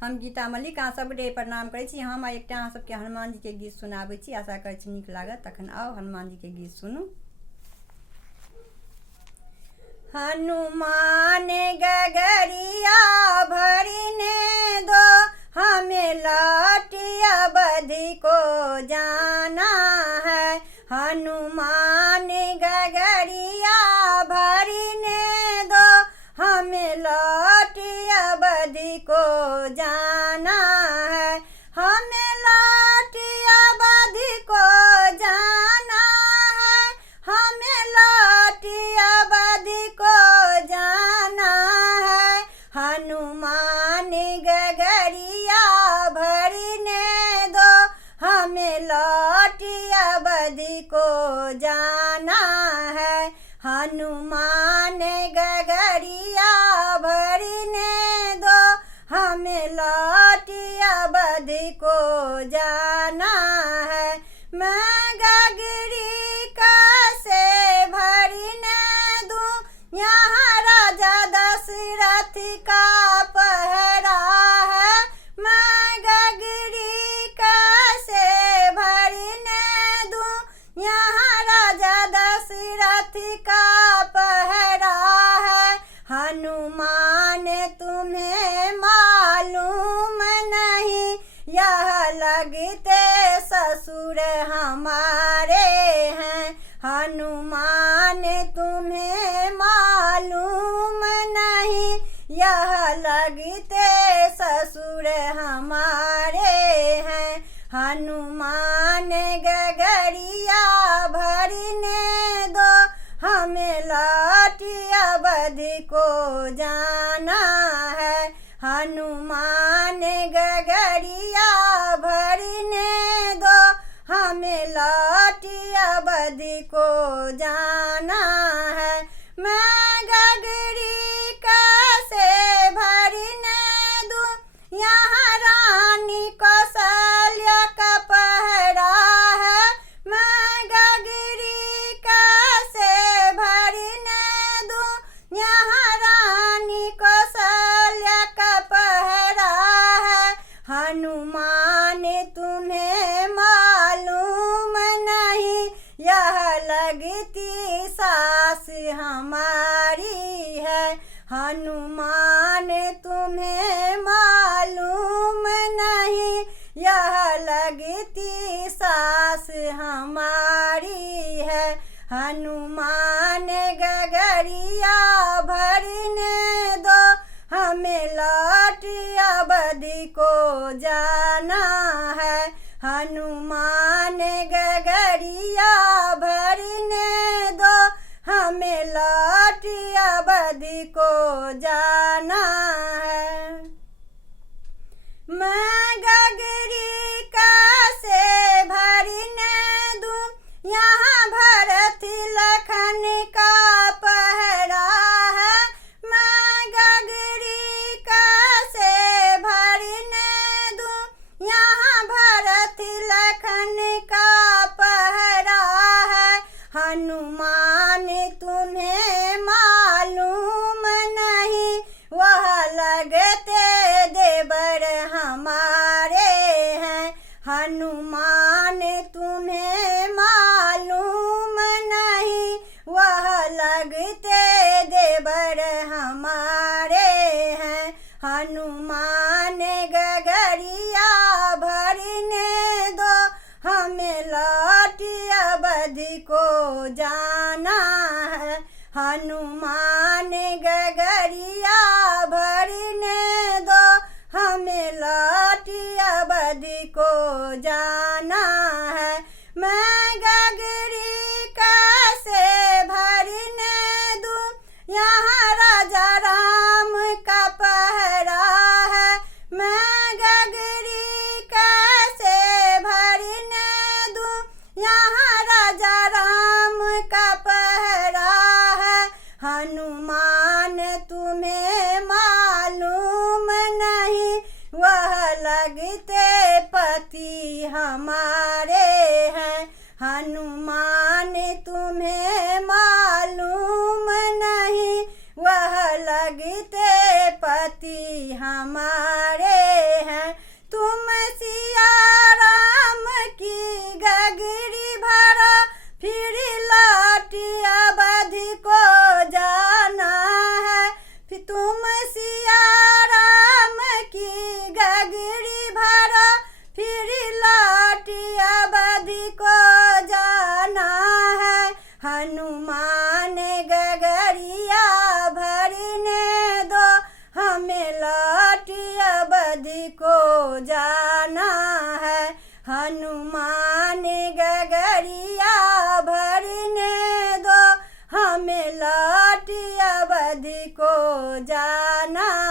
हम गीता मलिक अहाँ सबके प्रणाम करै छी। हम एकटा अहाँ सबके हनुमान जी के गीत सुनाबै छी, आशा करै छी नीक लागत। तखन आओ हनुमान जी के गीत सुनू। हनुमान गगरिया भरने दो, हमें लौट अवधि को जाना है। हनुमान गगरिया भरने दो, हमें लौट अवधि को जाना है। हमें लौट अवधि को जाना है। हमें लौट अवधि को जाना है। हनुमान गगरिया भरने दो, हमें लौट अवधि को जाना है। हनुमान गगरिया भरने दो, हमें लौट अवधि को जाना है। मैं गगरी कैसे भरने दूं, यहाँ राजा दशरथ का पहरा है। मैं गगरी कैसे भरने दूं, यहाँ राजा दशरथ का पहरा है। हनुमान तुम्हें मालूम नहीं, यह लगते ससुर हमारे हैं। हनुमान तुम्हें मालूम नहीं, यह लगते ससुर हमारे हैं। हनुमान गगरिया भरने दो, हमें लौट अवधि को जाना है। हनुमान गगरिया भरने दो, हमें लौट अवधि को जाना है। मैं गगरी कैसे भरने दूं, यहाँ रानी कौशल्या का पहरा है। मैं गगरी कैसे भरने दूं, यहाँ रानी कौशल्या का पहरा है। हनुमान तुम्हें मालूम नहीं, यह लगती सास हमारी है। हनुमान तुम्हें मालूम नहीं, यह लगती सास हमारी है। हनुमान गगरिया भरने दो, हमें लौट अवधि को जाना है। हनुमान गगरिया भरने दो, हमें लौट अवधि को जाना है। मैं गगरी कैसे भरने दूं, यहाँ भरत लखन का पहरा है। मैं गगरी कैसे भरने दूं, यहाँ भरत लखन का पहरा है। हनुमान तुम्हें मालूम नहीं, वह लगते देवर हमारे हैं। हनुमान तुम्हें मालूम नहीं, वह लगते देवर हमारे हैं। हनुमान गगरिया भरने दो, हमें लौट अवधि को जाना है। हनुमान गगरिया भरने दो, हमें लौट अवधि को जाना है। मैं गगरी कैसे भरने दूं, यहाँ राजा राम का पहरा है। मैं गगरी कैसे भरने दूं, यहाँ राजा राम का पहरा है। हनुमान तुम्हें मालूम नहीं, वह लगते पति हमारे हैं। हनुमान तुम्हें मालूम नहीं, वह लगते पति हमारे नाम